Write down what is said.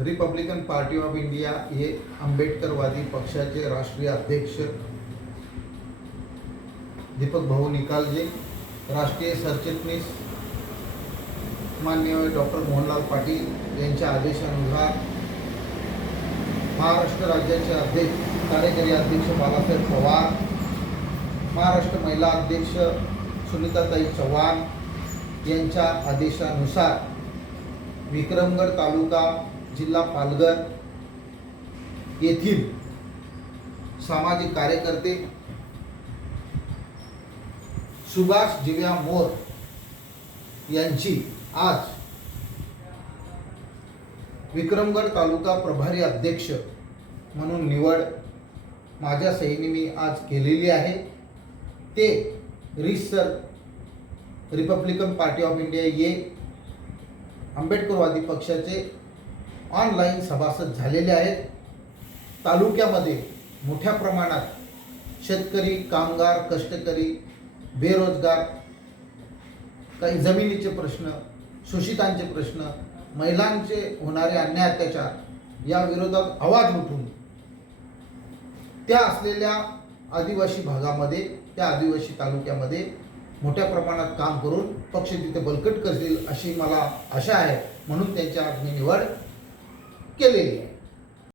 Republican Party of India हे आंबेडकरवादी पक्षाचे राष्ट्रीय अध्यक्ष दीपक भाऊ निकालजे राष्ट्रीय सरचिटणीस मान्य डॉक्टर मोहनलाल पाटील यांच्या आदेशानुसार महाराष्ट्र राज्याचे अध्यक्ष कार्यकारी अध्यक्ष बाळासाहेब पवार महाराष्ट्र महिला अध्यक्ष सुनीताताई चव्हाण यांच्या आदेशानुसार विक्रमगड तालुका जिल्हा पालघर येथील सामाजिक कार्यकर्ते सुभाष जिव्या मोर यांची आज विक्रमगड तालुका प्रभारी अध्यक्ष म्हणून निवड माझ्या सहीने मी आज केलेली आहे. ते रिसर रिपब्लिकन पार्टी ऑफ इंडिया ये आंबेडकरवादी पक्षाचे ऑनलाईन सभासद झालेले आहेत. तालुक्यामध्ये मोठ्या प्रमाणात शेतकरी कामगार कष्टकरी बेरोजगार काही जमिनीचे प्रश्न शोषितांचे प्रश्न महिलांचे होणारे अन्याय अत्याचार या विरोधात आवाज उठून त्या असलेल्या आदिवासी भागामध्ये त्या आदिवासी तालुक्यामध्ये मोठ्या प्रमाणात काम करून पक्ष तिथे बलकट करतील अशी मला आशा आहे. म्हणून त्यांच्या आज मी निवड केलेली आहे.